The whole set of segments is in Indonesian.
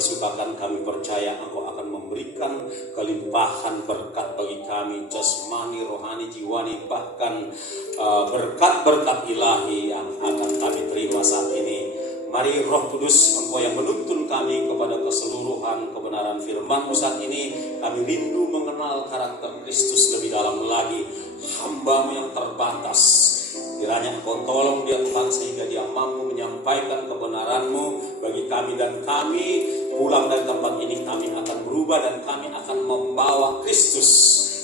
Disukakan, kami percaya Engkau akan memberikan kelimpahan berkat bagi kami, jasmani, rohani, jiwani, bahkan berkat-berkat ilahi yang akan kami terima saat ini. Mari Roh Kudus, Engkau yang menuntun kami kepada keseluruhan kebenaran firman-Mu saat ini. Kami rindu mengenal karakter Kristus lebih dalam lagi. Hamba-Mu yang terbatas, kiranya Engkau tolong dia Tuhan, sehingga dia mampu menyampaikan kebenaran-Mu bagi kami, dan kami pulang dari tempat ini kami akan berubah dan kami akan membawa Kristus,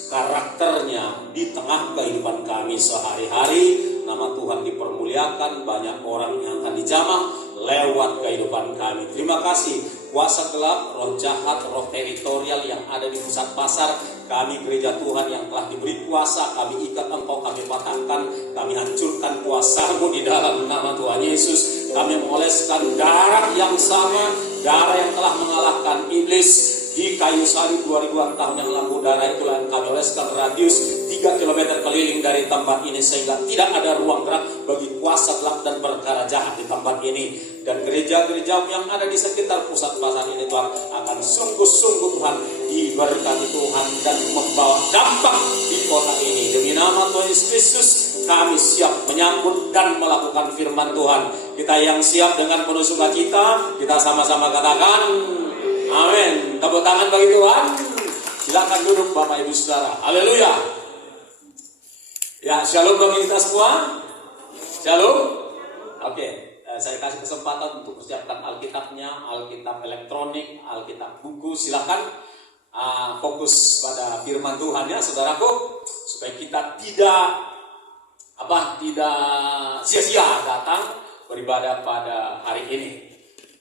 karakternya di tengah kehidupan kami sehari-hari. Nama Tuhan dipermuliakan, banyak orang yang akan dijamah lewat kehidupan kami. Terima kasih. Kuasa gelap, roh jahat, roh teritorial yang ada di pusat pasar, kami gereja Tuhan yang telah diberi kuasa, kami ikat Engkau, kami patahkan, kami hancurkan kuasa-Mu di dalam nama Tuhan Yesus. Kami mengoleskan darah yang sama, darah yang telah mengalahkan iblis di kayu salib 2000 tahun yang lalu. Darah itulah yang kami oleskan radius 3 km keliling dari tempat ini, sehingga tidak ada ruang gerak bagi kuasa gelap dan perkara jahat di tempat ini. Dan gereja-gereja yang ada di sekitar pusat pasar ini Tuhan akan sungguh-sungguh Tuhan diberkati Tuhan dan membawa dampak di kota ini. Demi nama Tuhan Yesus Kristus kami siap menyambut dan melakukan firman Tuhan. Kita yang siap dengan penuh sukacita, kita sama-sama katakan amin. Tepuk tangan bagi Tuhan. Silakan duduk Bapak Ibu Saudara. Haleluya. Ya, shalom bagi kita semua. Shalom. Oke. Saya kasih kesempatan untuk persiapkan Alkitabnya, Alkitab elektronik, Alkitab buku. Silakan fokus pada firman Tuhan ya, saudaraku, supaya kita tidak sia-sia datang beribadah pada hari ini.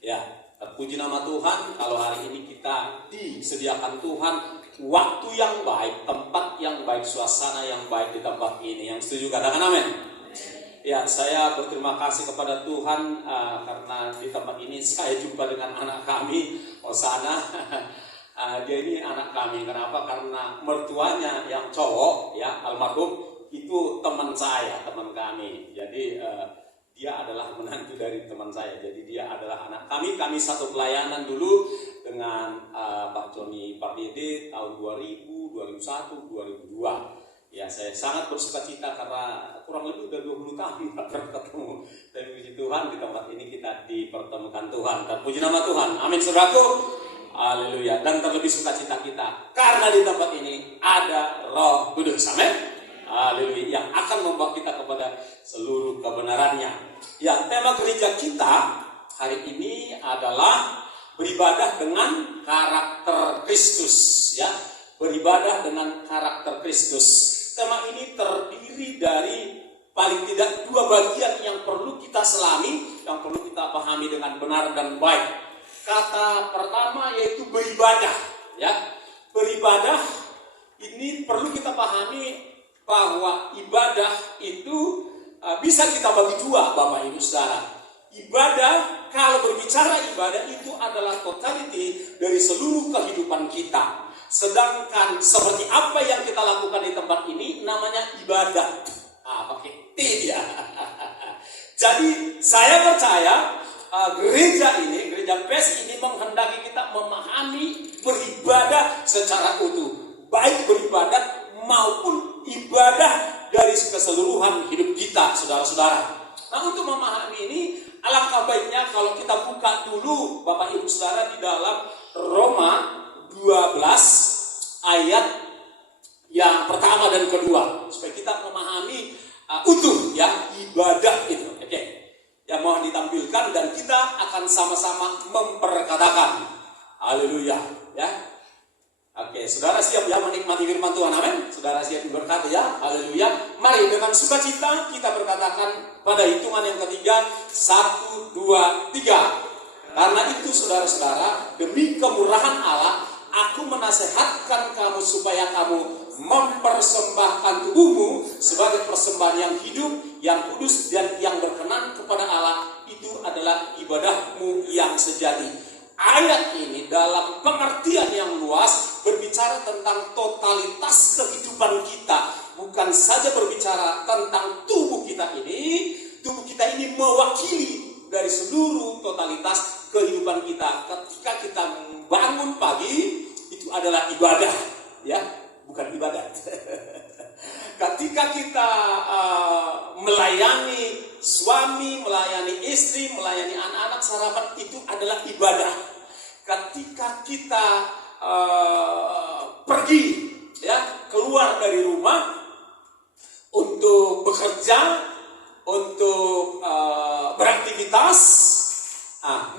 Ya, terpuji nama Tuhan. Kalau hari ini kita disediakan Tuhan waktu yang baik, tempat yang baik, suasana yang baik di tempat ini. Yang setuju katakan amin. Ya, saya berterima kasih kepada Tuhan karena di tempat ini saya jumpa dengan anak kami, Osana. Dia ini anak kami. Kenapa? Karena mertuanya yang cowok, ya almarhum, itu teman saya, teman kami. Jadi dia adalah menantu dari teman saya. Jadi dia adalah anak kami. Kami satu pelayanan dulu dengan Pak Joni Pardede tahun 2000, 2001, 2002. Ya, saya sangat bersukacita karena kurang lebih udah 20 tahun tak pernah ketemu. Tapi puji Tuhan di tempat ini kita dipertemukan Tuhan. Terpuji nama Tuhan. Amin saudaraku. Haleluya. Dan terlebih sukacita kita karena di tempat ini ada Roh Kudus. Amin. Haleluya. Yang akan membawa kita kepada seluruh kebenarannya. Ya, tema gereja kita hari ini adalah beribadah dengan karakter Kristus. Ya, beribadah dengan karakter Kristus. Tema ini terdiri dari paling tidak 2 bagian yang perlu kita selami, yang perlu kita pahami dengan benar dan baik. Kata pertama yaitu beribadah. Ya, beribadah ini perlu kita pahami bahwa ibadah itu bisa kita bagi 2, Bapak Ibu Saudara. Ibadah, kalau berbicara ibadah itu adalah totality dari seluruh kehidupan kita. Sedangkan seperti apa yang kita lakukan di tempat ini namanya ibadah. Pakai T ya. Jadi saya percaya gereja ini, gereja PES ini menghendaki kita memahami beribadah secara utuh. Baik kita, saudara-saudara. Nah, untuk memahami ini, alangkah baiknya kalau kita buka dulu Bapak Ibu Saudara di dalam Roma 12 ayat yang pertama dan kedua, supaya kita memahami utuh ya ibadah itu. Oke. Yang mohon ditampilkan dan kita akan sama-sama memperkatakan. Haleluya, ya. Oke, saudara siap ya menikmati firman Tuhan, amin. Saudara siap berkata ya, haleluya. Mari dengan sukacita kita berkatakan pada hitungan yang ketiga, 1, 2, 3. Karena itu saudara-saudara, demi kemurahan Allah, aku menasehatkan kamu supaya kamu mempersembahkan tubuhmu sebagai persembahan yang hidup, yang kudus dan yang berkenan kepada Allah. Itu adalah ibadahmu yang sejati. Ayat ini dalam pengertian yang luas berbicara tentang totalitas kehidupan kita. Bukan saja berbicara tentang tubuh kita ini. Tubuh kita ini mewakili dari seluruh totalitas kehidupan kita. Ketika kita bangun pagi, itu adalah ibadah, ya, bukan ibadat. Ketika kita melayani suami, melayani istri, melayani anak-anak sarapan, itu adalah ibadah. Ketika kita pergi, ya, keluar dari rumah untuk bekerja, untuk beraktivitas,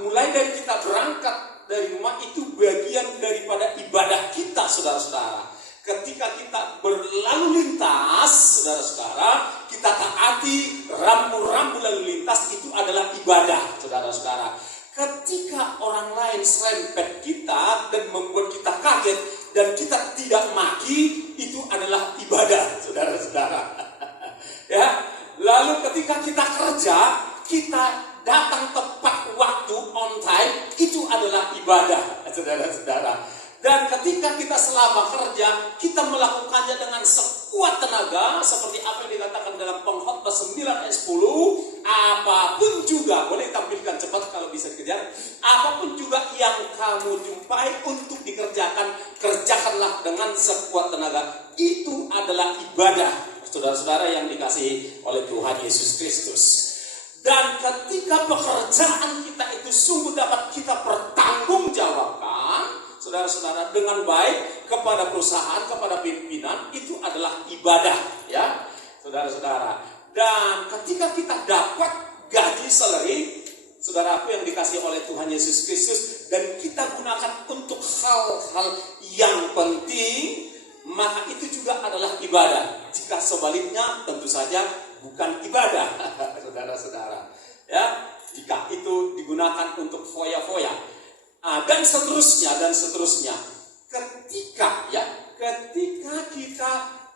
mulai dari kita berangkat dari rumah itu bagian daripada ibadah kita, saudara-saudara. Ketika kita berlalu lintas, saudara-saudara, kita taati rambu-rambu lalu lintas, itu adalah ibadah, saudara-saudara. Ketika orang lain serempet kita dan membuat kita kaget dan kita tidak maki, itu adalah ibadah, saudara-saudara. Ya, lalu ketika kita kerja, kita datang tepat waktu, on time, itu adalah ibadah, saudara-saudara. Dan ketika kita selama kerja, kita melakukannya dengan sekuat tenaga, seperti apa yang dikatakan dalam Pengkhotbah 9 ayat 10, apapun juga, boleh tampilkan cepat kalau bisa dikejar, apapun juga yang kamu jumpai untuk dikerjakan, kerjakanlah dengan sekuat tenaga. Itu adalah ibadah, saudara-saudara yang dikasihi oleh Tuhan Yesus Kristus. Dan ketika pekerjaan kita itu sungguh dapat kita pertanggungjawabkan, saudara-saudara, dengan baik kepada perusahaan, kepada pimpinan, itu adalah ibadah, ya, saudara-saudara. Dan ketika kita dapat gaji salary, saudaraku yang dikasih oleh Tuhan Yesus Kristus, dan kita gunakan untuk hal-hal yang penting, maka itu juga adalah ibadah. Jika sebaliknya, tentu saja bukan ibadah, saudara-saudara. Ya, jika itu digunakan untuk foya-foya. Dan seterusnya. Ketika kita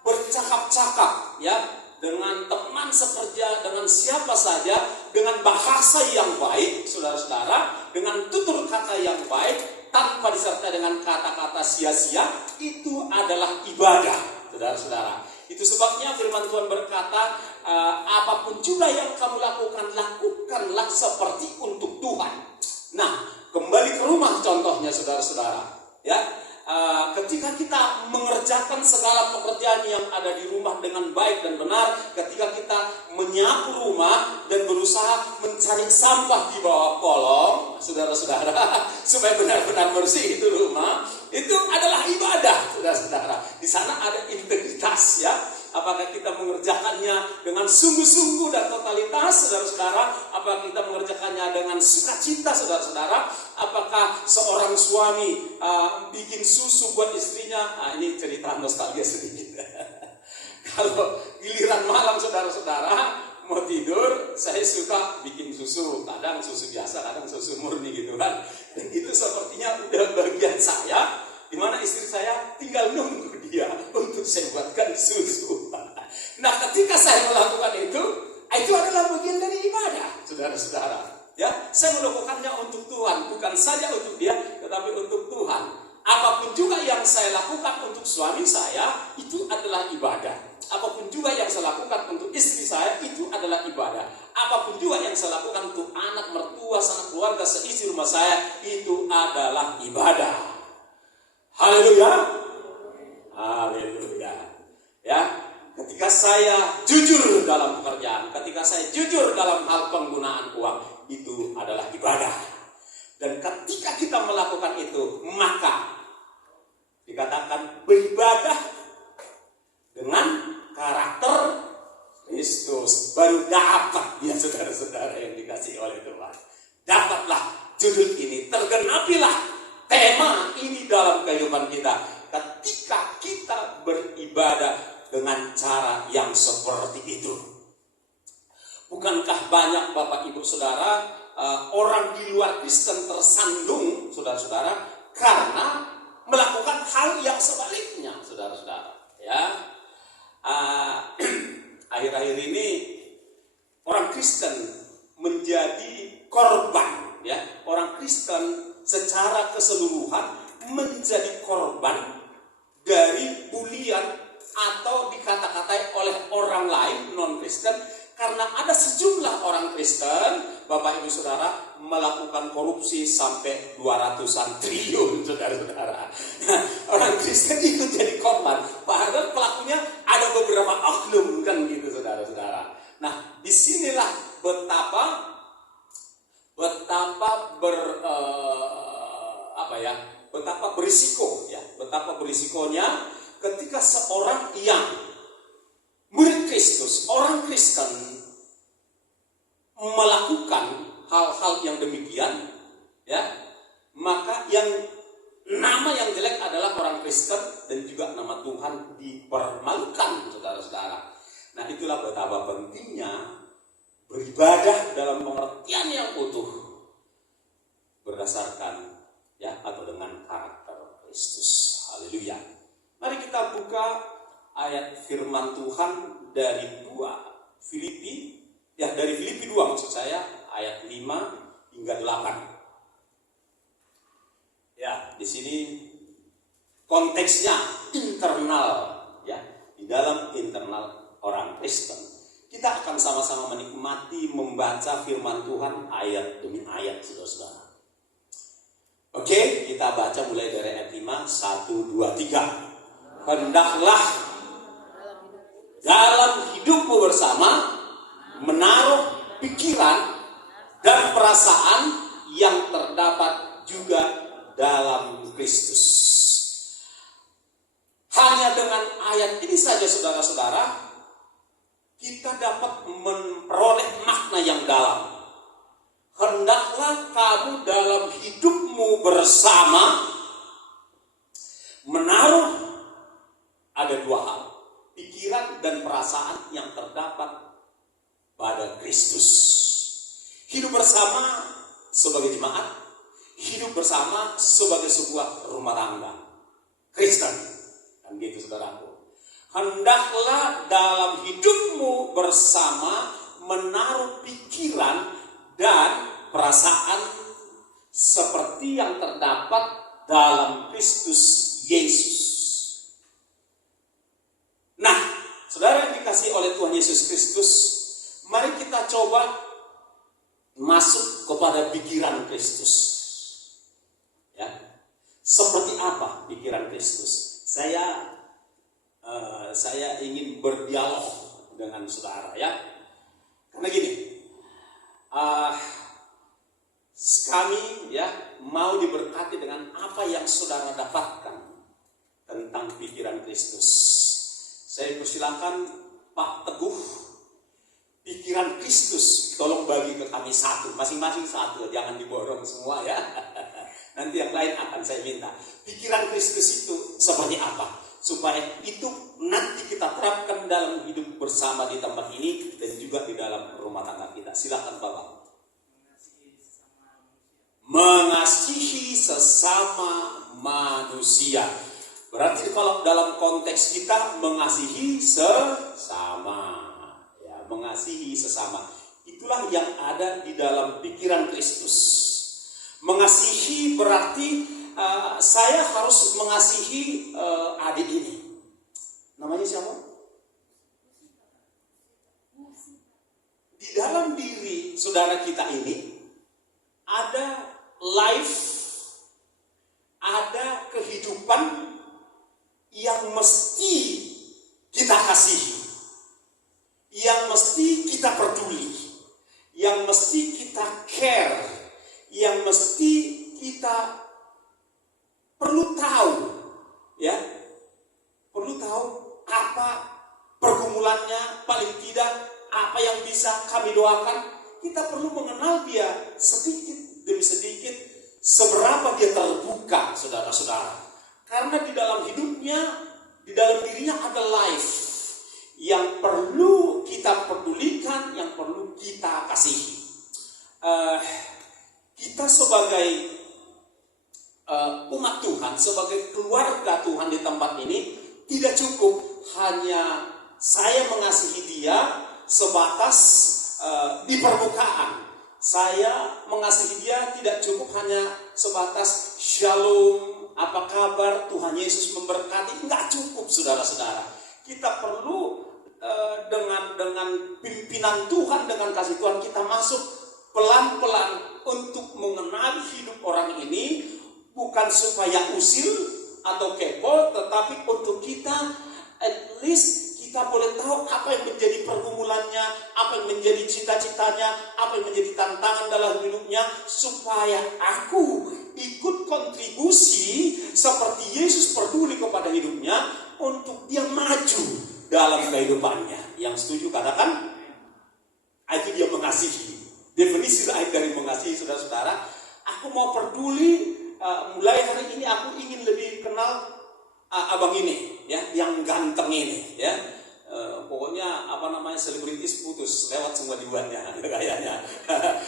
bercakap-cakap, ya, dengan teman sekerja, dengan siapa saja, dengan bahasa yang baik, saudara-saudara, dengan tutur kata yang baik, tanpa disertai dengan kata-kata sia-sia, itu adalah ibadah, saudara-saudara. Itu sebabnya firman Tuhan berkata, apapun juga yang kamu lakukan, lakukanlah seperti untuk Tuhan. Nah, kembali ke rumah contohnya, saudara-saudara, ya, ketika kita mengerjakan segala pekerjaan yang ada di rumah dengan baik dan benar, ketika kita menyapu rumah dan berusaha mencari sampah di bawah kolong, saudara-saudara, supaya benar-benar bersih itu rumah, itu adalah ibadah, saudara-saudara. Di sana ada integritas, ya. Apakah kita mengerjakannya dengan sungguh-sungguh dan totalitas, saudara-saudara? Apakah kita mengerjakannya dengan sukacita, saudara-saudara? Apakah seorang suami bikin susu buat istrinya? Ini cerita nostalgia sedikit. Kalau giliran malam, saudara-saudara, mau tidur, saya suka bikin susu. Kadang susu biasa, kadang susu murni gitu kan. Dan itu sepertinya udah bagian saya, di mana istri saya tinggal nunggu dia untuk saya buatkan susu. Nah, ketika saya melakukan itu adalah bagian dari ibadah, saudara-saudara. Ya, saya melakukannya untuk Tuhan, bukan saja untuk dia, tetapi untuk Tuhan. Apapun juga yang saya lakukan untuk suami saya, itu adalah ibadah. Apapun juga yang saya lakukan untuk istri saya, itu adalah ibadah. Apapun juga yang saya lakukan untuk anak, mertua, sanak keluarga, seisi rumah saya, itu adalah ibadah. Haleluya. Haleluya. Ya, ketika saya jujur dalam pekerjaan, ketika saya jujur dalam hal penggunaan uang, itu adalah ibadah. Dan ketika kita melakukan itu, maka dikatakan beribadah dengan karakter Kristus. Baru dapat, ya saudara-saudara yang dikasih oleh Tuhan, dapatlah judul ini, tergenapilah tema ini dalam kehidupan kita. Ketika kita beribadah dengan cara yang seperti itu. Bukankah banyak Bapak Ibu Saudara orang di luar Kristen tersandung, saudara-saudara, karena melakukan hal yang sebaliknya, saudara-saudara. Ya, akhir-akhir ini orang Kristen menjadi korban. Ya, orang Kristen secara keseluruhan menjadi korban dari bulian atau dikata-katai oleh orang lain non-Kristen, karena ada sejumlah orang Kristen, Bapak Ibu Saudara, melakukan korupsi sampai 200-an triliun, saudara-saudara. Nah, orang Kristen ikut jadi korban, padahal pelakunya ada beberapa oknum, kan gitu, saudara-saudara. Nah, disinilah betapa berisiko, ya, betapa berisikonya ketika seorang yang murid Kristus, orang Kristen, melakukan hal-hal yang demikian, ya, maka yang nama yang jelek adalah orang Kristen dan juga nama Tuhan dipermalukan, saudara-saudara. Nah, itulah betapa pentingnya beribadah dalam pengertian yang utuh berdasarkan, ya, atau dengan karakter Kristus. Haleluya. Mari kita buka ayat firman Tuhan dari Filipi 2 maksud saya, ayat 5 hingga 8. Ya, di sini konteksnya internal, ya, di dalam internal orang Kristen. Kita akan sama-sama menikmati membaca firman Tuhan ayat demi ayat, saudara-saudara. Oke, kita baca mulai dari ayat 5, 1, 2, 3. Hendaklah dalam hidupmu bersama menaruh pikiran dan perasaan yang terdapat juga dalam Kristus. Hanya dengan ayat ini saja, saudara-saudara, kita dapat memperoleh makna yang dalam. Hendaklah kamu dalam hidupmu bersama menaruh, ada dua hal, pikiran dan perasaan yang terdapat pada Kristus. Hidup bersama sebagai jemaat, hidup bersama sebagai sebuah rumah tangga Kristen, kan gitu, saudaraku. Hendaklah dalam hidupmu bersama menaruh pikiran dan perasaan seperti yang terdapat dalam Kristus Yesus. Nah, saudara yang dikasihi oleh Tuhan Yesus Kristus, mari kita coba masuk kepada pikiran Kristus. Ya, seperti apa pikiran Kristus? Saya ingin berdialog dengan saudara, ya. Karena gini, kami, ya, mau diberkati dengan apa yang saudara dapatkan tentang pikiran Kristus. Saya persilakan Pak Teguh, pikiran Kristus tolong bagi ke kami satu, masing-masing satu, jangan diborong semua, ya. Nanti yang lain akan saya minta. Pikiran Kristus itu seperti apa? Supaya itu nanti kita terapkan dalam hidup bersama di tempat ini dan juga di dalam rumah tangga kita. Silakan Bapak. Mengasihi sesama manusia. Berarti kalau dalam konteks kita mengasihi sesama, ya, mengasihi sesama. Itulah yang ada di dalam pikiran Kristus. Mengasihi berarti saya harus mengasihi adik ini. Namanya siapa? Di dalam diri saudara kita ini ada life, ada kehidupan yang mesti kita kasihi. paling tidak apa yang bisa kami doakan, kita perlu mengenal dia sedikit demi sedikit, seberapa dia terbuka, saudara-saudara. Karena di dalam hidupnya, di dalam dirinya ada life yang perlu kita pedulikan, yang perlu kita kasihi. Kita sebagai umat Tuhan, sebagai keluarga Tuhan di tempat ini, tidak cukup hanya saya mengasihi dia sebatas di permukaan. Saya mengasihi dia tidak cukup hanya sebatas shalom, apa kabar, Tuhan Yesus memberkati. Enggak cukup, saudara-saudara. Kita perlu dengan pimpinan Tuhan, dengan kasih Tuhan, kita masuk pelan-pelan untuk mengenali hidup orang ini. Bukan supaya usil atau kepo, tetapi untuk kita at least kita boleh tahu apa yang menjadi pergumulannya, apa yang menjadi cita-citanya, apa yang menjadi tantangan dalam hidupnya, supaya aku ikut kontribusi seperti Yesus peduli kepada hidupnya untuk dia maju dalam kehidupannya. Yang setuju katakan, itu dia mengasihi. Definisi lain dari mengasihi, saudara-saudara. Aku mau peduli. Mulai hari ini aku ingin lebih kenal abang ini, ya, yang ganteng ini, ya. Pokoknya selebritis putus lewat semua dibuatnya kayaknya.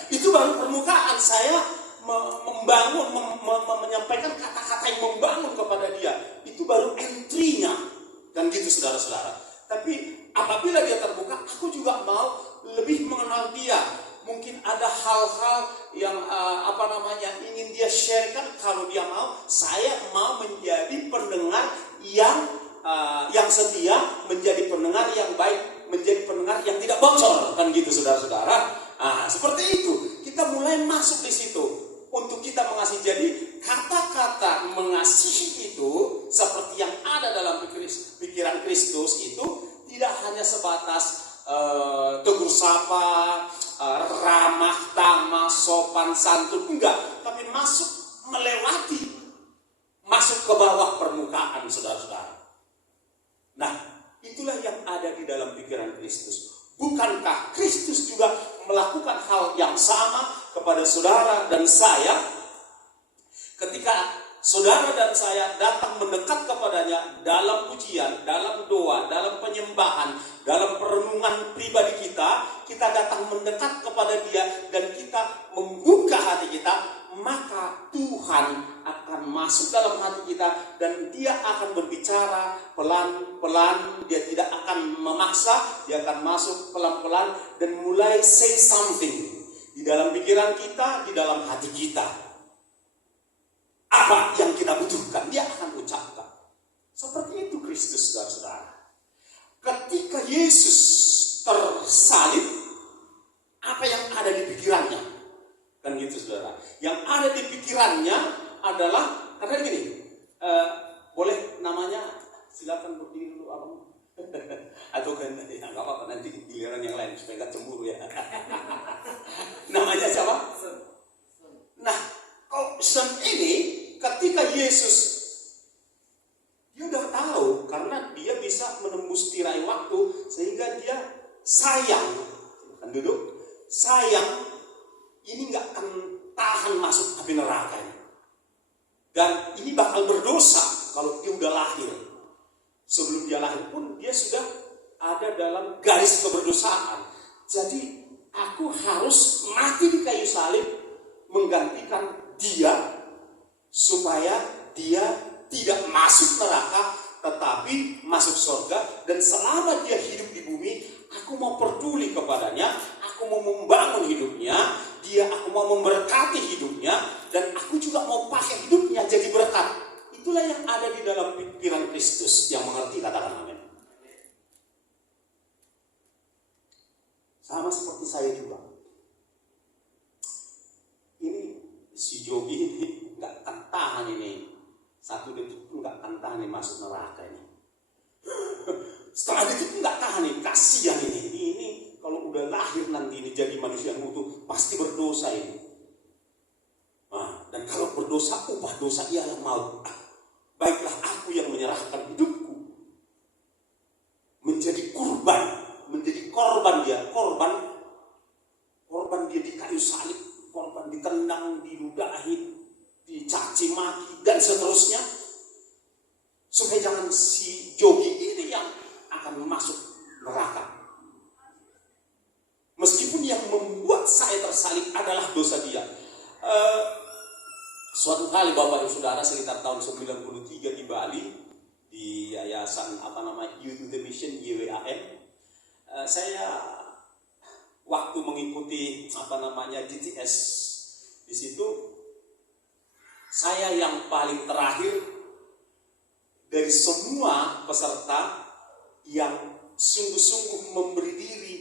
Itu baru permukaan. Saya membangun, menyampaikan kata-kata yang membangun kepada dia. Itu baru entry-nya, dan gitu, saudara-saudara. Tapi apabila dia terbuka, aku juga mau lebih mengenal dia. Mungkin ada hal-hal yang ingin dia sharekan. Kalau dia mau, saya mau menjadi pendengar yang setia, menjadi pendengar yang baik, menjadi pendengar yang tidak bocor, kan gitu, saudara-saudara. Seperti itu. Kita mulai masuk di situ untuk kita mengasihi. Jadi kata-kata mengasihi itu seperti yang ada dalam pikiran Kristus itu tidak hanya sebatas tegur sapa, ramah tamah, sopan santun, enggak, tapi melewati, masuk ke bawah permukaan, saudara-saudara. Nah, itulah yang ada di dalam pikiran Kristus. Bukankah Kristus juga melakukan hal yang sama kepada saudara dan saya? Ketika saudara dan saya datang mendekat kepadanya dalam pujian, dalam doa, dalam penyembahan, dalam perenungan pribadi kita datang mendekat kepada dia dan kita membuka hati kita, maka Tuhan akan masuk dalam hati kita dan dia akan berbicara pelan-pelan. Dia tidak akan memaksa, dia akan masuk pelan-pelan dan mulai say something di dalam pikiran kita, di dalam hati kita. Apa yang kita butuhkan, dia akan ucapkan. Seperti itu Kristus, saudara-saudara. Ketika Yesus tersalib, apa yang ada di pikirannya? Kan gitu, saudara. Yang ada di pikirannya adalah, karena gini, boleh namanya, silakan berdiri dulu, abang. Atau kan, ya nggak apa-apa, nanti giliran yang lain supaya nggak cemburu ya. Namanya siapa? Nah, Son ini, ketika Yesus, dia udah tahu karena dia bisa menembus tirai waktu sehingga dia sayang, kan duduk, sayang ini nggak akan tahan masuk api neraka ini. Dan ini bakal berdosa kalau dia udah lahir. Sebelum dia lahir pun dia sudah ada dalam garis keberdosaan. Jadi aku harus mati di kayu salib menggantikan dia supaya dia tidak masuk neraka tetapi masuk surga. Dan selama dia hidup di bumi, aku mau peduli kepadanya, aku mau membangun hidupnya, aku mau memberkati hidupnya, dan aku juga mau pakai hidupnya jadi berkat. Itulah yang ada di dalam pikiran Kristus. Yang mengerti katakan amin. Sama seperti saya juga. Ini si Jogi ini nggak akan tahan ini. Satu detik pun nggak akan tahan ini masuk neraka ini. Setengah detik pun nggak tahan nih, kasihan ini. Ini kalau udah lahir nanti ini jadi manusia yang utuh pasti berdosa ini. Nah, dan kalau berdosa, upah dosa ialah maut. Baiklah aku yang menyerahkan hidupku menjadi kurban, menjadi dipandang, diludahi, dicaci maki dan seterusnya, supaya jangan si Jogi ini yang akan masuk neraka. Meskipun yang membuat saya tersalib adalah dosa dia. Suatu kali Bapak dan Saudara, sekitar tahun 93 di Bali, di yayasan Youth in the Mission YWAM, saya waktu mengikuti GTS di situ, saya yang paling terakhir dari semua peserta yang sungguh-sungguh memberi diri,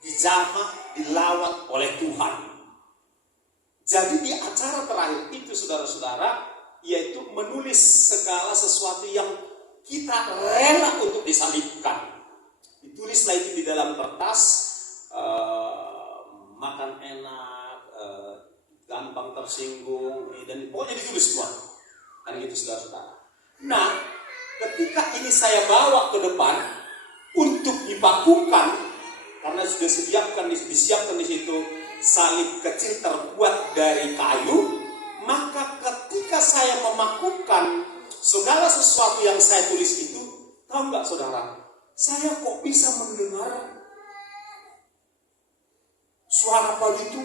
dijamah, dilawat oleh Tuhan. Jadi di acara terakhir itu, saudara-saudara, yaitu menulis segala sesuatu yang kita rela untuk disalibkan. Ditulislah itu di dalam kertas, makan enak, gampang tersinggung, dan pokoknya ditulis semua. Kan gitu, saudara-saudara. Nah, ketika ini saya bawa ke depan untuk dipakukan, karena sudah disiapkan di situ salib kecil terbuat dari kayu, maka ketika saya memakukan segala sesuatu yang saya tulis itu, tahu nggak saudara, saya kok bisa mendengar suara Palu itu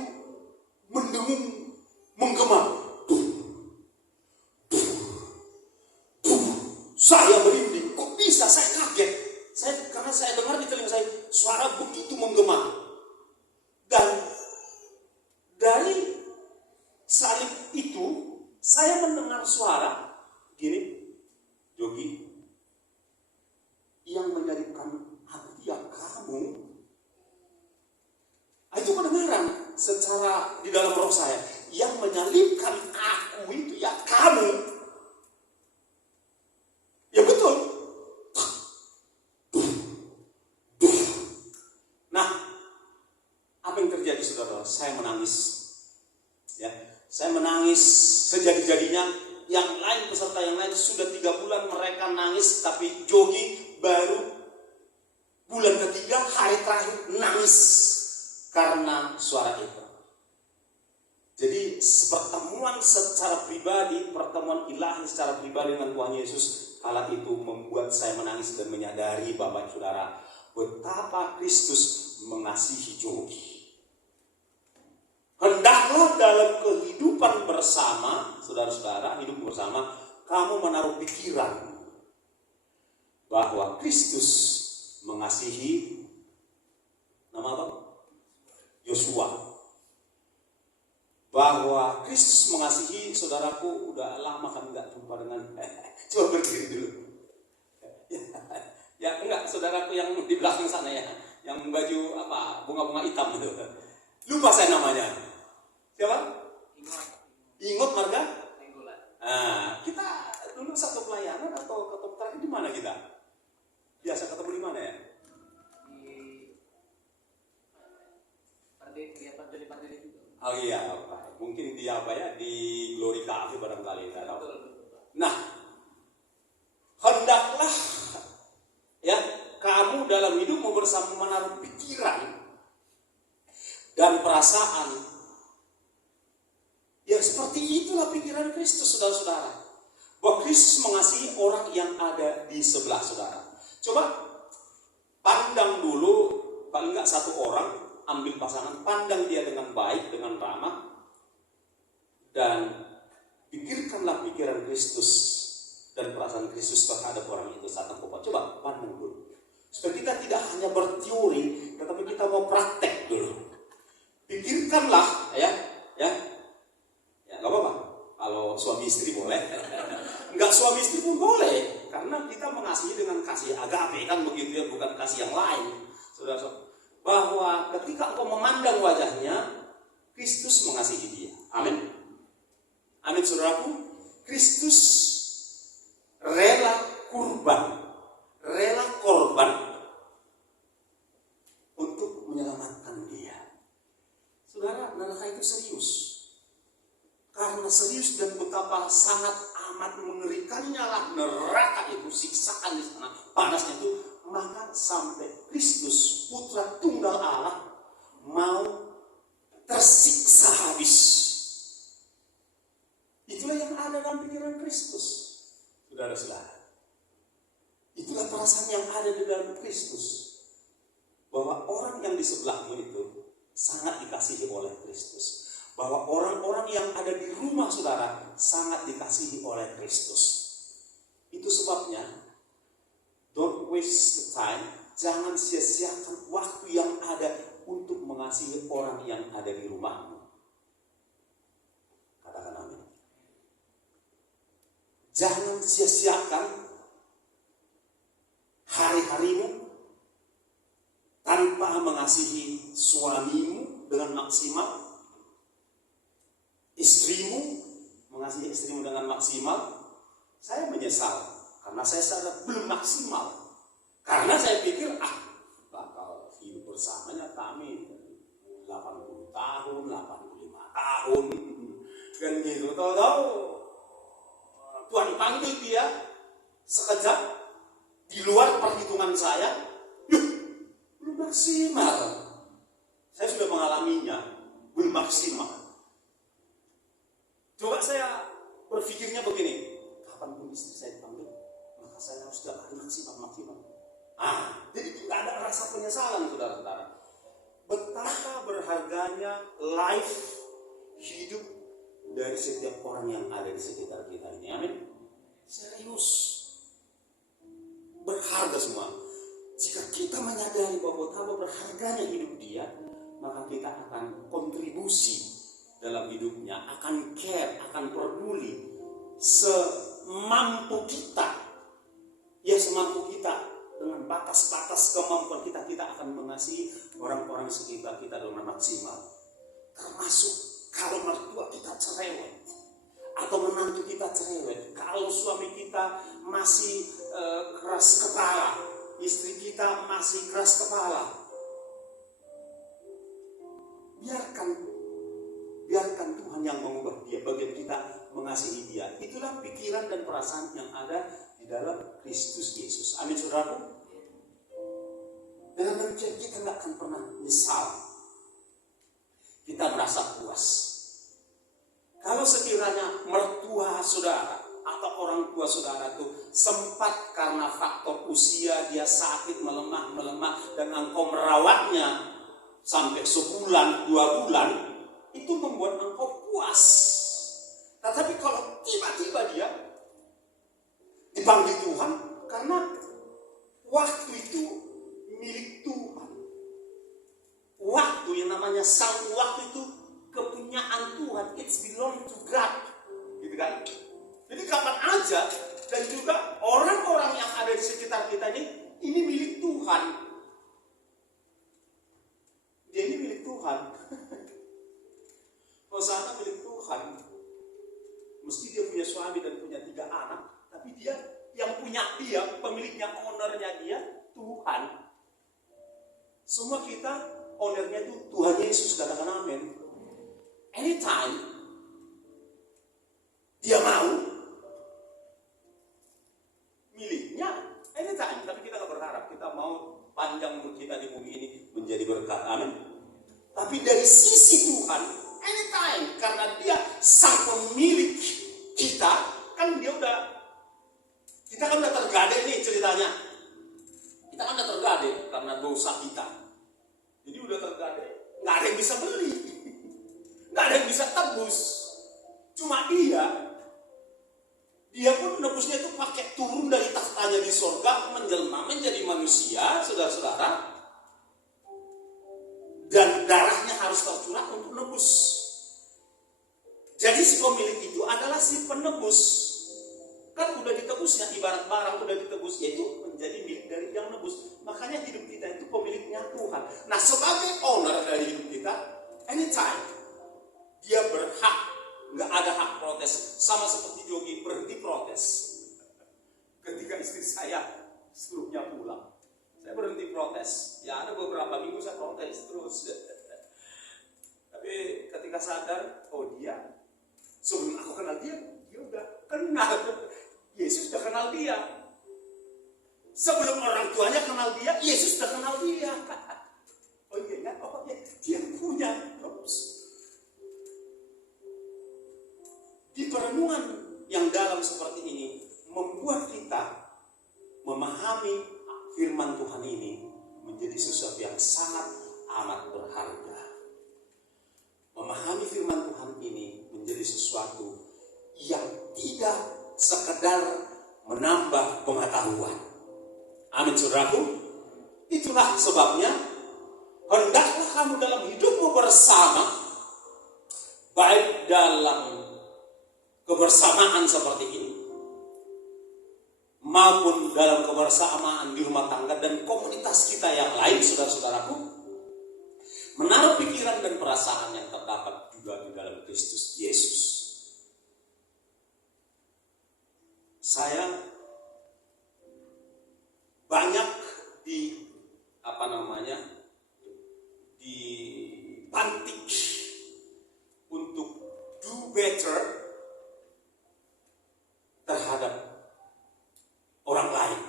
mendengung, menggema. Saya merinding, kok bisa? Saya kaget. Karena saya dengar di telinga saya suara begitu menggema. Dan dari salib itu saya mendengar suara gini, Jogi, yang menyalibkan aku ya kamu. Itu kedengaran secara di dalam roh saya. Yang menyalibkan aku itu ya kamu. Ya betul. Nah, apa yang terjadi saudara? Saya menangis. Ya, saya menangis sejadi-jadinya. Yang lain, peserta yang lain sudah 3 bulan mereka nangis, tapi Jogi baru bulan ketiga, hari terakhir nangis karena suara itu. Jadi pertemuan secara pribadi, pertemuan ilahi secara pribadi dengan Tuhan Yesus kala itu membuat saya menangis dan menyadari Bapak Saudara betapa Kristus mengasihi Jogi. Hendaklah dalam kehidupan bersama, saudara-saudara, hidup bersama, kamu menaruh pikiran bahwa Kristus mengasihi nama apa? Yosua. Bahwa Kristus mengasihi saudaraku, udah lama kan nggak jumpa dengan coba berdiri dulu. Ya enggak, saudaraku yang di belakang sana ya, yang baju apa bunga-bunga hitam itu. Lupa saya namanya. Siapa? Ingot Marga? Nah, kita dulu satu pelayanan atau ketemu terakhir di mana kita? Biasa ketemu di mana ya? Di Partai juga. Oh iya, mungkin di apa ya? Di Glory Cafe barangkali. Nah, hendaklah ya kamu dalam hidupmu bersama menaruh pikiran dan perasaan. Ya seperti itulah pikiran Kristus, saudara-saudara. Bahwa Kristus mengasihi orang yang ada di sebelah saudara. Coba pandang dulu, paling nggak satu orang, ambil pasangan, pandang dia dengan baik, dengan ramah, dan pikirkanlah pikiran Kristus dan perasaan Kristus terhadap orang itu saat engkau. Coba pandang dulu. Supaya kita tidak hanya berteori, tetapi kita mau praktek dulu. Pikirkanlah, ya, nggak apa-apa. Kalau suami istri boleh, nggak suami istri pun boleh, karena kita mengasihi dengan kasih agape, kan begitu ya, bukan kasih yang lain. Saudara-saudara, bahwa ketika engkau memandang wajahnya, Kristus mengasihi dia. Amin. Amin, saudaraku. Kristus rela korban untuk menyelamatkan dia. Saudara, neraka itu serius. Karena serius dan betapa sangat amat mengerikannya lah neraka itu, siksaan di sana, panasnya itu, maka sampai Kristus Putra Tunggal Allah mau tersiksa habis Kristus. Saudara-saudara, itulah perasaan yang ada di dalam Kristus, bahwa orang yang di sebelahmu itu sangat dikasihi oleh Kristus, bahwa orang-orang yang ada di rumah saudara sangat dikasihi oleh Kristus. Itu sebabnya don't waste the time, jangan sia-siakan waktu yang ada untuk mengasihi orang yang ada di rumahmu. Katakan amin. Jangan sia-siakan hari-harimu tanpa mengasihi suamimu dengan maksimal, istrimu, mengasihi istrimu dengan maksimal. Saya menyesal karena saya sadar belum maksimal. Karena saya pikir bakal hidup bersamanya kami 80 tahun, 85 tahun. Kan gitu, tahu-tahu Tuhan panggil dia sekejap di luar perhitungan saya. Belum maksimal. Saya sudah mengalaminya, belum maksimal. Coba saya berpikirnya begini, kapanpun istri saya dipanggil, maka saya harus dapat maksimal. Jadi tidak ada rasa penyesalan, saudara-saudara. Betapa berharganya life, hidup dari setiap orang yang ada di sekitar kita ini. Amin. Serius, berharga semua. Jika kita menyadari bahwa betapa berharganya hidup dia, maka kita akan kontribusi dalam hidupnya, akan care, akan peduli semampu kita. Ya, semampu kita, dengan batas-batas kemampuan kita akan mengasihi orang-orang sekitar kita dengan maksimal. Termasuk kalau mertua kita cerewet, atau menantu kita cerewet, kalau suami kita masih keras kepala, istri kita masih keras kepala, biarkan Tuhan yang mengubah dia, bagian kita mengasihi dia. Itulah pikiran dan perasaan yang ada di dalam Kristus Yesus. Amin, saudaraku. Dalam demikian kita tidak akan pernah menyesal. Kita merasa puas. Kalau sekiranya mertua saudara atau orang tua saudara itu sempat karena faktor usia dia sakit, melemah, dan engkau merawatnya sampai sebulan, 2 bulan, itu membuat engkau puas. Tetapi kalau tiba-tiba dia dipanggil Tuhan, karena waktu itu milik Tuhan. Waktu yang namanya waktu itu kepunyaan Tuhan, it's belong to God, gitu kan? Jadi kapan aja, dan juga orang-orang yang ada di sekitar kita ini milik Tuhan. Dia ini milik Tuhan. Hosana milik Tuhan. Meski dia punya suami dan punya 3 anak, tapi dia yang punya dia, pemiliknya, ownernya dia, Tuhan. Semua kita ownernya itu Tuhan Yesus, katakan amin. Anytime dia mau, miliknya anytime. Tapi kita gak berharap, kita mau panjang umur kita di bumi ini menjadi berkat, amin. Tapi dari sisi Tuhan, anytime, karena dia sang pemilik kita, kan dia kita kan udah tergadai nih ceritanya. Kita kan udah tergadai karena dosa kita. Jadi udah tergadai, gak ada yang bisa beli, gak ada yang bisa tebus. Cuma dia pun nebusnya itu pakai turun dari tahtanya di sorga, menjelma menjadi manusia, saudara-saudara. Dan darahnya harus tercurah untuk nebus. Jadi si pemilik itu adalah si penebus. Kan udah ditebusnya, ibarat barang udah ditebus, yaitu menjadi milik dari yang nebus. Makanya hidup kita itu pemiliknya Tuhan. Nah, sebagai owner dari hidup kita, anytime dia berhak, nggak ada hak protes. Sama seperti Jogi berhenti protes ketika istri saya suruhnya pulang. Saya berhenti protes. Ya ada beberapa minggu saya protes terus. Tapi ketika sadar, oh dia, sebelum aku kenal dia udah kenal. Yesus sudah kenal dia. Sebelum orang tuanya kenal dia, Yesus sudah kenal dia. Oh iya, oh iya, dia punya. Di perenungan yang yang dalam seperti ini membuat kita memahami firman Tuhan ini menjadi sesuatu yang sangat amat berharga. Memahami firman Tuhan ini menjadi sesuatu yang tidak sekedar menambah pengetahuan. Amin, saudaraku. Itulah sebabnya hendaklah kamu dalam hidupmu bersama, baik dalam kebersamaan seperti ini maupun dalam kebersamaan di rumah tangga dan komunitas kita yang lain, saudara-saudaraku, menaruh pikiran dan perasaan yang terdapat juga di dalam Kristus Yesus. Saya banyak dipantik untuk do better terhadap orang lain.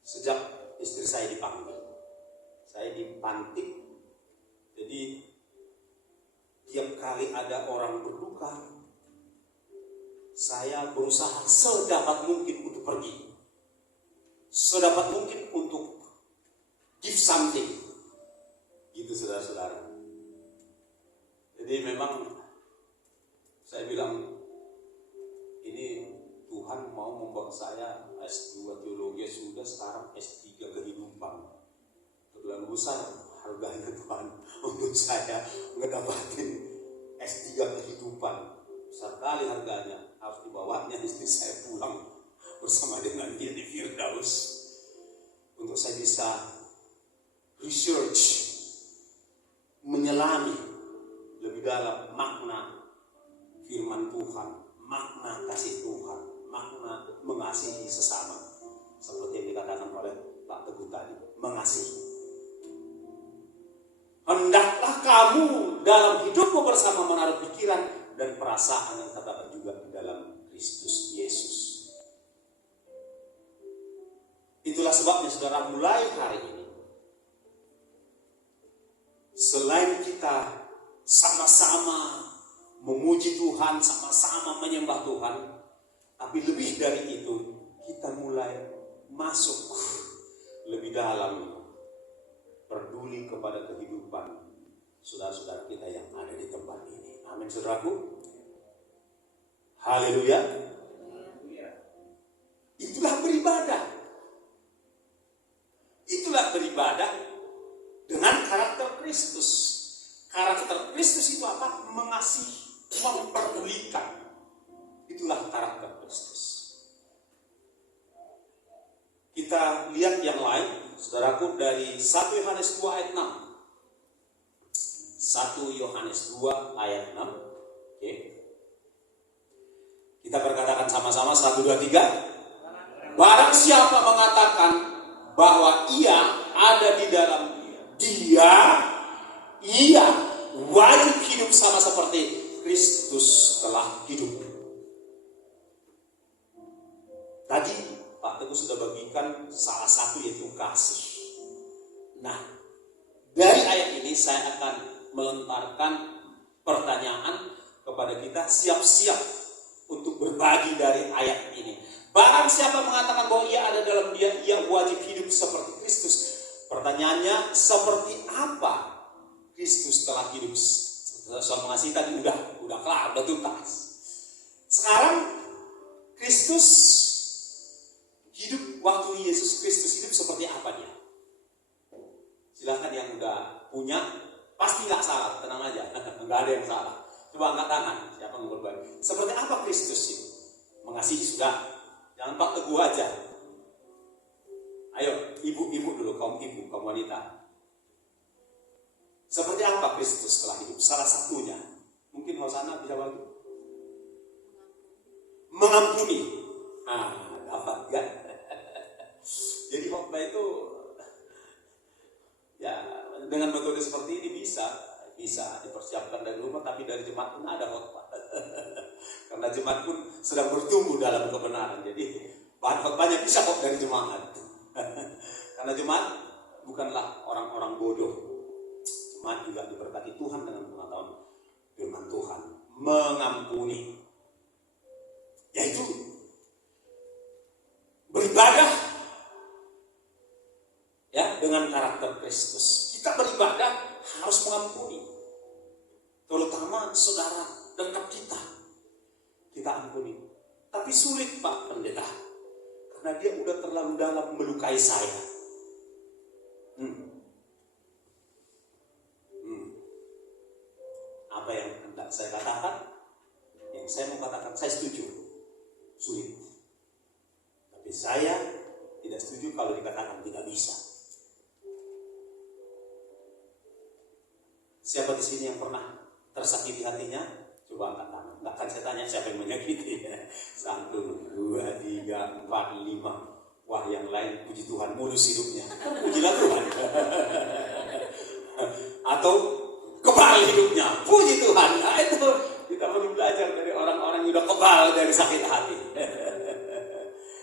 Sejak istri saya dipanggil, saya dipantik. Jadi tiap kali ada orang berduka, saya berusaha sedapat mungkin untuk pergi, sedapat mungkin untuk give something, gitu saudara-saudara. Jadi memang saya bilang, ini Tuhan mau membuat saya S2 teologi sudah, sekarang S3 kehidupan. Terlalu besar harganya Tuhan untuk saya ngedapatin S3 kehidupan. Besar kali harganya, harus dibawanya istri saya pulang bersama dengan dia di Firdaus untuk saya bisa research, menyelami lebih dalam makna firman Tuhan, makna kasih Tuhan, makna mengasihi sesama, seperti yang dikatakan oleh Pak Teguh tadi, mengasihi. Hendaklah kamu dalam hidupmu bersama menaruh pikiran dan perasaan yang terdapat juga di dalam Kristus Yesus. Itulah sebabnya saudara, mulai hari ini, selain kita sama-sama memuji Tuhan, sama-sama menyembah Tuhan, tapi lebih dari itu, kita mulai masuk lebih dalam, peduli kepada kehidupan saudara-saudara kita yang ada di tempat ini. Amin, saudaraku. Haleluya. Itulah beribadah. Itulah beribadah dengan karakter Kristus. Karakter Kristus itu apa? Mengasihi, memperdulikan. Itulah karakter Kristus. Kita lihat yang lain, saudaraku, dari 1 Yohanes 2 ayat 6. 1 Yohanes 2 ayat 6. Oke. Kita berkatakan sama-sama 1, 2, 3. Barang siapa mengatakan bahwa ia ada di dalam dia, ia wajib hidup sama seperti Kristus telah hidup. Tadi Pak Teguh sudah bagikan salah satu, yaitu kasih. Nah, dari ayat ini saya akan melontarkan pertanyaan kepada kita, siap-siap untuk berbagi dari ayat ini. Barang siapa mengatakan bahwa ia ada dalam dia, ia wajib hidup seperti Kristus. Pertanyaannya, seperti apa Kristus telah hidup? Soal mengasihi tadi udah kelar, udah tuntas. Sekarang Kristus hidup, waktu Yesus Kristus hidup seperti apa dia? Silahkan yang udah punya, pasti nggak salah, tenang aja, nggak ada yang salah. Coba angkat tangan, siapa yang berbagi? Seperti apa Kristus itu? Mengasihi sudah, jangan Pak Teguh aja. Ayo, ibu-ibu dulu, kaum ibu, kaum wanita. Seperti apa Kristus telah hidup? Salah satunya, mungkin Hosana bisa bantu. Mengampuni. Dapat kan? Jadi khotbah itu ya dengan metode seperti ini bisa dipersiapkan dari rumah, tapi dari jemaat pun ada khotbah. Karena jemaat pun sedang bertumbuh dalam kebenaran. Jadi bahan khotbahnya bisa kok dari jemaat. Karena jemaat bukanlah orang-orang bodoh. Jemaat juga diberkati Tuhan dengan pengetahuan firman Tuhan. Mengampuni. yaitu beribadah ya dengan karakter Kristus. Kita beribadah harus mengampuni, terutama saudara dekat kita. Kita ampuni. Tapi sulit Pak Pendeta, karena dia udah terlalu dalam melukai saya. Apa yang hendak saya katakan? Yang saya mau katakan, saya setuju. Sulit. Tapi saya tidak setuju kalau dikatakan tidak bisa. Siapa di sini yang pernah tersakiti hatinya? Coba angkat tangan. Nggak akan saya tanya siapa yang menyakiti. 1, 2, 3, 4, 5. Wah, yang lain puji Tuhan mulus hidupnya. Pujilah Tuhan. Atau kebal hidupnya. Puji Tuhan. Nah, itu kita perlu belajar dari orang-orang yang udah kebal dari sakit hati.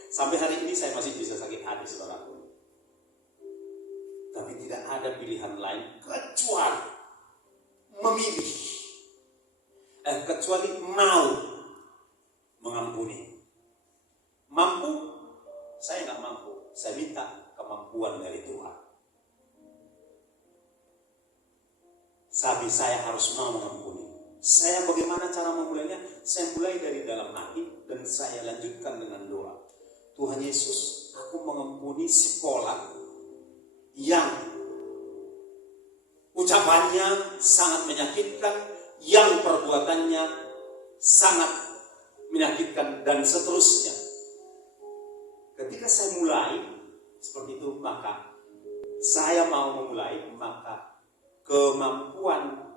Sampai hari ini saya masih bisa sakit hati, saudaraku. Tapi tidak ada pilihan lain kecuali memilih, kecuali mau mengampuni. Mampu, saya nggak mampu. Saya minta kemampuan dari Tuhan. Tapi saya harus mau mengampuni. Saya bagaimana cara memulainya? Saya mulai dari dalam hati dan saya lanjutkan dengan doa. Tuhan Yesus, aku mengampuni si Polat yang ucapannya sangat menyakitkan, yang perbuatannya sangat menyakitkan, dan seterusnya. Ketika saya mulai seperti itu, maka saya mau memulai, maka kemampuan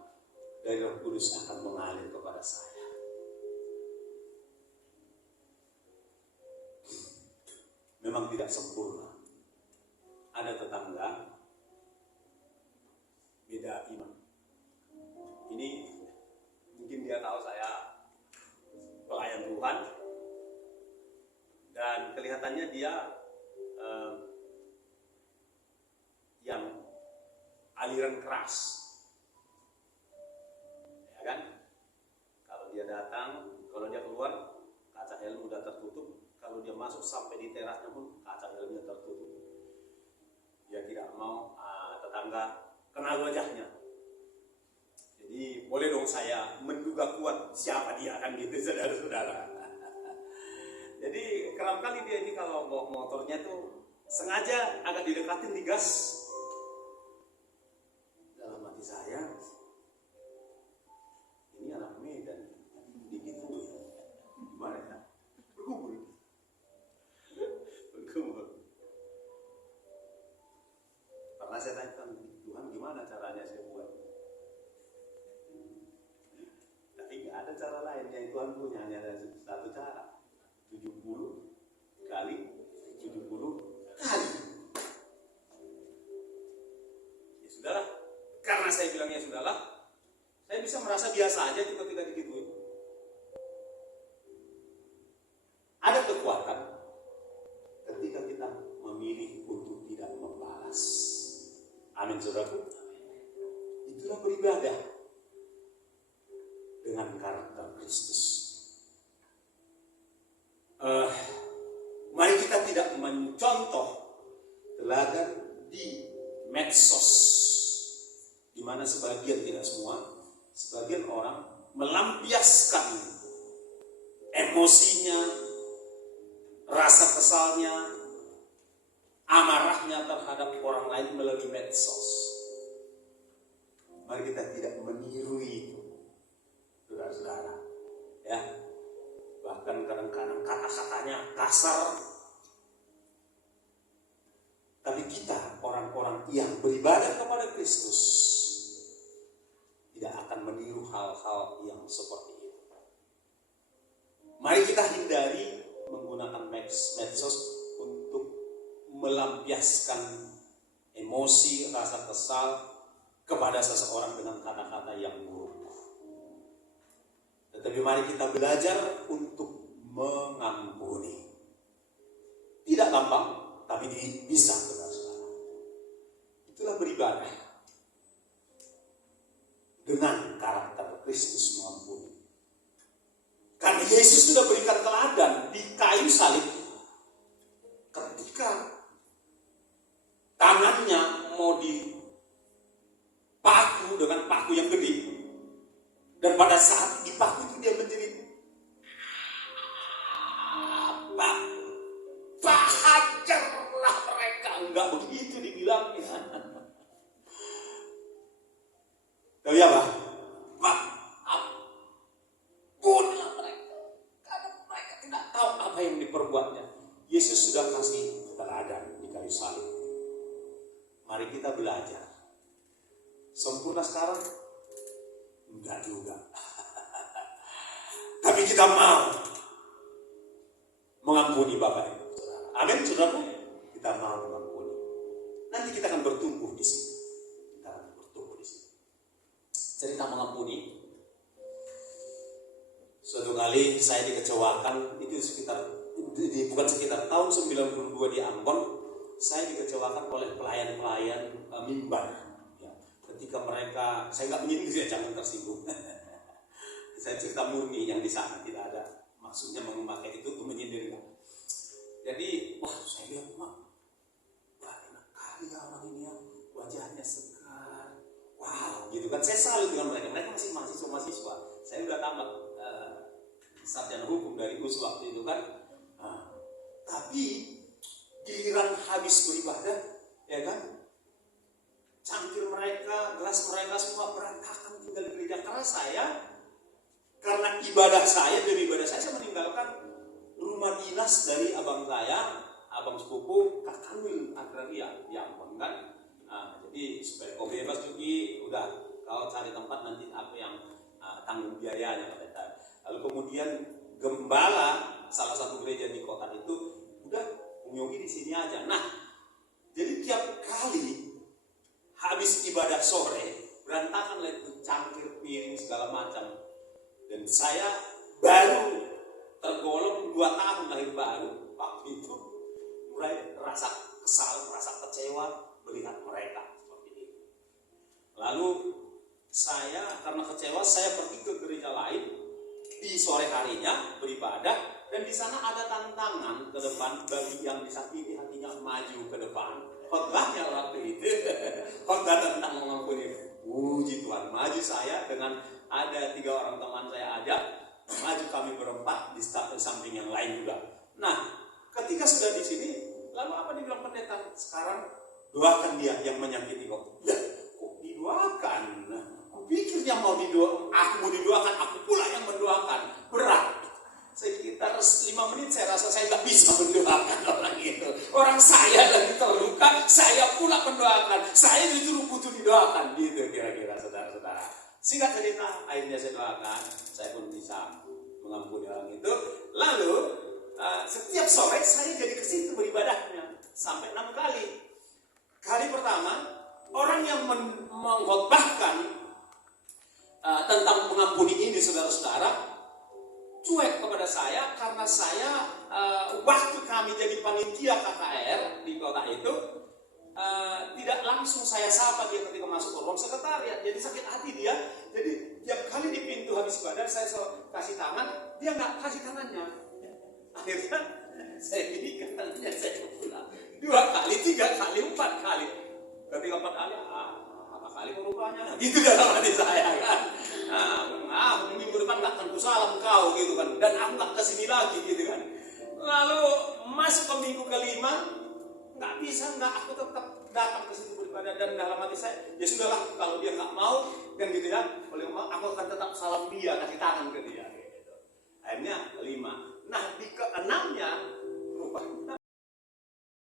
dari Roh Kudus akan mengalir kepada saya. Memang tidak sempurna. Ada tetangga beda iman. Ini mungkin dia tahu saya pelayan Tuhan, dan kelihatannya dia yang aliran keras, ya kan? Kalau dia datang, kalau dia keluar, kaca helm udah tertutup. Kalau dia masuk sampai di terasnya pun kaca helmnya tertutup. Dia tidak mau tetangga kenal wajahnya. Jadi boleh dong saya menduga kuat siapa dia, kan gitu, saudara-saudara. Jadi kerap kali dia ini kalau bawa motornya tuh sengaja agak didekatin digas. Dalam hati saya, ini anak Medan, begitu gimana ya? Bergumul. Pernah saya tanya, Tuhan gimana caranya saya buat? Tapi nggak ada cara lain yang Tuhan punya, hanya ada satu cara. 70 kali 70 kali. Ya sudahlah, karena saya bilangnya sudahlah, saya bisa merasa biasa aja ketika digituin. Ada kekuatan ketika kita memilih untuk tidak membalas. Amin, saudaraku. Itulah beribadah dengan karakter Kristus. Mari kita tidak mencontoh teladan di medsos, di mana sebagian, tidak semua, sebagian orang melampiaskan emosinya, rasa kesalnya, amarahnya terhadap orang lain melalui medsos. Mari kita tidak meniru itu, saudara-saudara. Ya, bahkan kadang-kadang kata-katanya kasar. Tapi kita, orang-orang yang beribadah kepada Kristus, tidak akan meniru hal-hal yang seperti itu. Mari kita hindari menggunakan medsos untuk melampiaskan emosi, rasa kesal kepada seseorang dengan kata-kata yang buruk. Tetapi mari kita belajar untuk mengampuni. Tidak gampang, tapi bisa, saudara-saudara. Itulah beribadah dengan karakter Kristus mengampuni. Karena Yesus sudah berikan teladan tangannya mau dipaku dengan paku yang gede. Dan pada saat dipaku itu dia menjerit, hajarlah mereka. Enggak begitu dibilangnya. Tapi apa? Ampunilah mereka, karena mereka tidak tahu apa yang diperbuatnya. Yesus sudah kasih teladan di kayu salib. Mari kita belajar. Sempurna sekarang? Enggak juga. Tapi kita mau mengampuni Bapak Ibu. Amin, saudaraku. Kita mau mengampuni. Nanti kita akan bertumbuh di sini. Kita akan bertumbuh di sini. Cerita mengampuni. Suatu kali saya dikecewakan, itu bukan sekitar tahun 92 di Ambon, saya dikecewakan oleh pelayan-pelayan mimbar. Ya, ketika mereka, saya nggak menyindir, jangan tersinggung. Saya cerita murni yang di sana, tidak ada maksudnya memakai itu untuk menyindir. Jadi, wah saya lihat, banyak kali ya orang ini ya, wajahnya segar, wow, gitu kan. Saya salut dengan mereka, mereka masih mahasiswa. Saya udah tamat sarjana hukum dari US waktu itu kan. Tapi giliran habis beribadah, ya kan, cangkir mereka, gelas mereka semua berantakan tinggal di gereja. Karena ibadah saya meninggalkan rumah dinas dari abang saya, abang sepupu Kakangwil Agraria di Ambon kan. Jadi supaya kau bebas juga, udah kau cari tempat nanti apa yang tanggung biayanya kata. Lalu kemudian gembala salah satu gereja di kota itu udah Yogi di sini aja. Nah, jadi tiap kali habis ibadah sore berantakan lah itu cangkir, piring segala macam. Dan saya baru tergolong 2 tahun lahir baru, waktu itu mulai rasa kesal, rasa kecewa melihat mereka seperti itu. Lalu saya karena kecewa, saya pergi ke gereja lain di sore harinya beribadah, dan di sana ada tantangan ke depan bagi yang disakiti hatinya maju ke depan. Khotbahnya waktu itu khotbah tentang mengampuni. Puji Tuhan, maju saya dengan ada 3 orang teman saya ajak, maju kami berempat di samping yang lain juga. Nah, ketika sudah di sini, lalu apa dibilang pendeta? Sekarang doakan dia yang menyakiti kok. Ya, kok didoakan? Aku pikir dia mau didoakan, aku mau didoakan, aku pula yang mendoakan. Berat. Sekitar 5 menit saya rasa saya nggak bisa mendoakan orang itu. Orang saya lagi terluka, saya pula mendoakan. Saya justru butuh didoakan, gitu kira-kira saudara-saudara. Singkat cerita, akhirnya saya doakan, saya pun bisa mengampuni orang itu. Lalu setiap sore saya jadi ke situ beribadahnya sampai 6 kali. Kali pertama, orang yang mengkhotbahkan tentang mengampuni ini, saudara-saudara, cuek kepada saya karena saya waktu kami jadi panitia KKR di kota itu tidak langsung saya sapa dia ketika masuk ke ruang sekretariat. Jadi sakit hati dia. Jadi tiap kali di pintu habis ibadah saya kasih tangan, dia nggak kasih tangannya. Akhirnya saya berikan tangannya, saya pulang 2 kali, 3 kali, 4 kali. Ketika 4 kali, apa kali rupanya? Gitu dalam hati saya kan. Minggu depan gak akan kusalam kau gitu kan, dan aku gak kesini lagi gitu kan. Lalu masuk ke minggu kelima, gak bisa, aku tetap datang ke situ beribadah. Dan dalam hati saya, ya sudahlah, kalau dia gak mau dan gitu ya, aku akan tetap salam dia, kasih tangan ke dia gitu. Akhirnya 5. Nah di ke-6-nya